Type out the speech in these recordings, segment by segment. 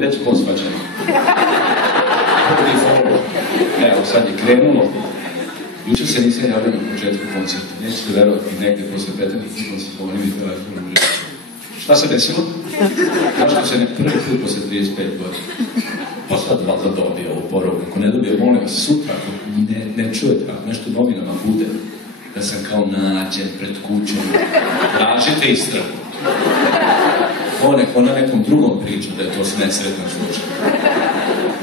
Već posvađano. Evo, sad je krenulo. Jučer se nisam javio na početku koncerta. Nećete verovati, negdje posle 15 minuta se povoni mi telefon. Šta se desilo? Zašto se ne prvi put posle 35 godina? Pa sad valjda dobije ovu poruku. Ako ne dobije, molim vas, sutra, ako ne čujete, ako nešto novinama bude, da sam kao nađen pred kućom. Tražite istragu. Ona nekom drugom priča da je to nesretan slučaj.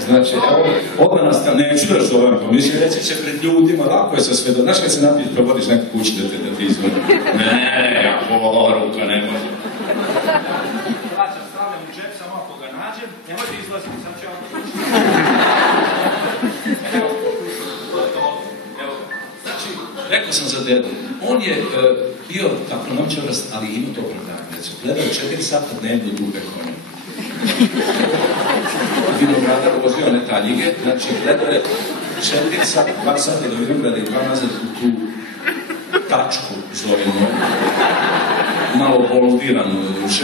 Znači, evo, odmah nastavim, neću da zovem, pa mislim, reći će pred ljudima, lako je sa sve, znaš kad se napiješ, provodiš neku kući da ti izvodi. Ne, poruka, ne može. Stavljam u džep, samo ako ga nađem, nemojte izlaziti, sad ću ja kući. Evo, znači, rekao sam za dedu, on je bio tako noćarast, ali ima to opravdanje. Gledao 4 sata dnevno dupe konje. Vinogradar vozio one taljige, znači gledao je 4 sata, 2 sata do vinograda i 2 nazad u tu tačku, zovemo, malo voldirano do duše,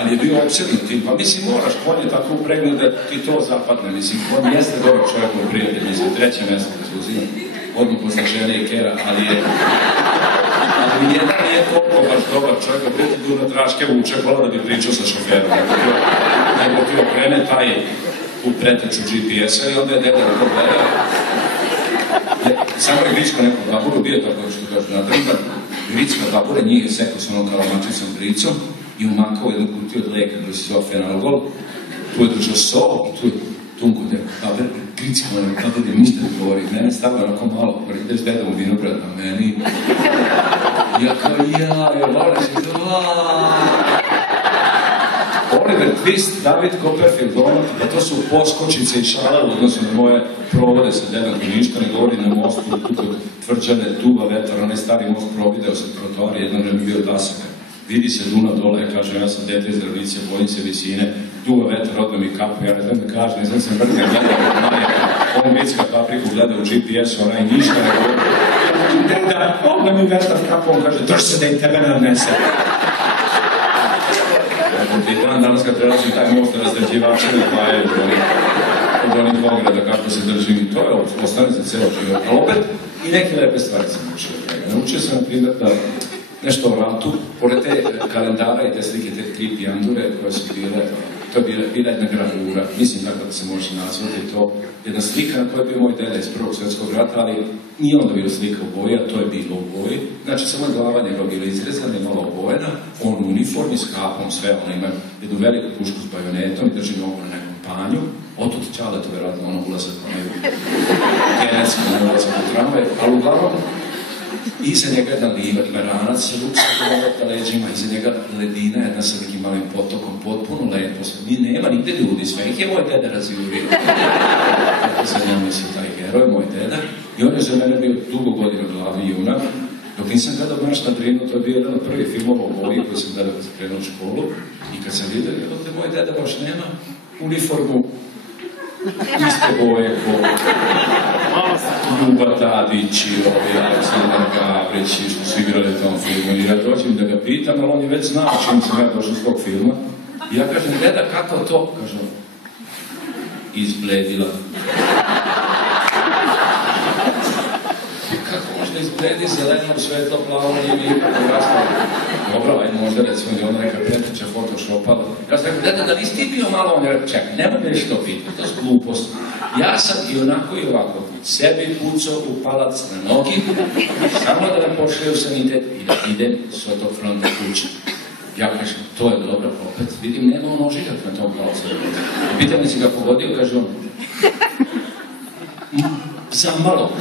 ali je bio opsednut tim, pa mislim moraš konje tako upregnuti da ti to zapadne, mislim, on jeste dobar čovjek u prijatelj, mislim, 3. mjesto da se uzimam, odmah posle žene i kera, ali jedan nije toliko baš dobar čovjek, a prije tu na traške vuče kola da bi pričao sa šoferom, nego ti okrene taj u preteču GPS-a i onda je deda to gleda. Samo je Gricko nekom baburu bio tako što kaže nadrba, Gricka babura njih je sekao s onom kalamačicom Gricom i umakao jednu kutiju od leka koji se zove Fenalgol, tu je držao sol i tu je tunko da babar Gricka nam kada da ništa ne govori, mene stavio onako malo, ideš dedom u vinograd na meni. Ja kao voliš i to, Oliver Twist, David Copperfield, pa to su poskočice i šale u odnosu na moje provode sa dedom koji ništa ne govori na mostu, tu kod Tvrđane, duva vetar, onaj stari most provideo se trotoar, jedan vreme bio dasak. Vidi se Dunav dole, ja kažem, ja sam dete iz Ravnice, bojim se visine, duva vetar, odme mi kapu, ja ne znam da kažem, ne znam se vrtne gledao od Maja, on vicka papriku gleda u GPS, onaj ništa ne govori. Da, onda mi vetar kapu, on kaže, drž se da i tebe ne odnese. I danas kad prelazim taj most razređivača ne dvajaju od onih pograda kako se držim i to je ostane za celo život. Ali opet i neke lepe stvari sam učio od njega. Naučio sam, na primjer, da nešto o ratu, pored te kalendara i te slike, te kripi andure koje su bile, to je bila jedna gravura, mislim tako da se može nazvati to, jedna slika na kojoj je bio moj deda iz Prvog svjetskog rata, ali nije onda bila slika u boji, a to je bilo u boji. Znači, samo je glava njega bila izrezana i malo obojena, on u uniformi s kapom, sve, on ima jednu veliku pušku s bajonetom i drži nogu na nekom panju, otud Čale to vjerojatno ono ulazak po nebu, genetski ulazak u tramvaj, ali uglavnom, iza njega jedan limeranac sa ruksakom leđima, iza njega ledina, jedna sa nekim malim potokom, potpuno lepo. Nema nigde ljudi, sve ih je moj deda razjurio. Tako se ja misli taj heroj, moj deda. I on je za mene bio dugo godina glavni junak. Dok nisam gledao Marš na Drinu, to je bio jedan od prvih filmova o boji koji sam gledao kad sam krenuo u školu. I kad sam vidio da moj deda baš nema uniformu iste boje ko Ljuba Tadić i Aleksandar Gavrić i što su igrali u tom filmu. I ja dođem da ga pitam, ali on je već znao čim sam ja došao s tog filma. I ja kažem, deda, kako to? Kažem, izbledila. Kako možda izbledi zeleno u svetlo plavo, nije mi ikako raspravo. Dobro, ajde možda recimo da je ona neka preteča photoshopala. Ja sam rekao, deda, da nisi ti bio malo, on je rekao, čekaj, nemoj me što pitati, to je glupost. Ja sam i onako i ovako sebi pucao u palac na nogi, samo da me pošle u sanitet i da idem s tog fronta kuće. Ja kažem, to je dobro, opet vidim, nema ono ožiljak na tom palacu. Pitam li si ga pogodio, kaže on, zamalo.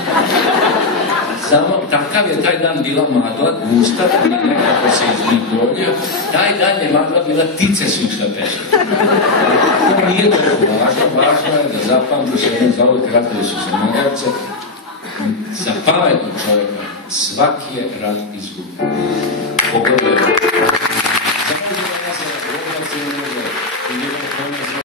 Takav je taj dan bila magla, gusta, nekako se izmigolio. Taj dan je magla bila, ptice su išle peške. To nije toliko važno je da zapamtiš jednom zauvijek ratili su se magavce. Za pametnog čovjeka svaki je rat izgubljen. Pogodio je. Samo je ja se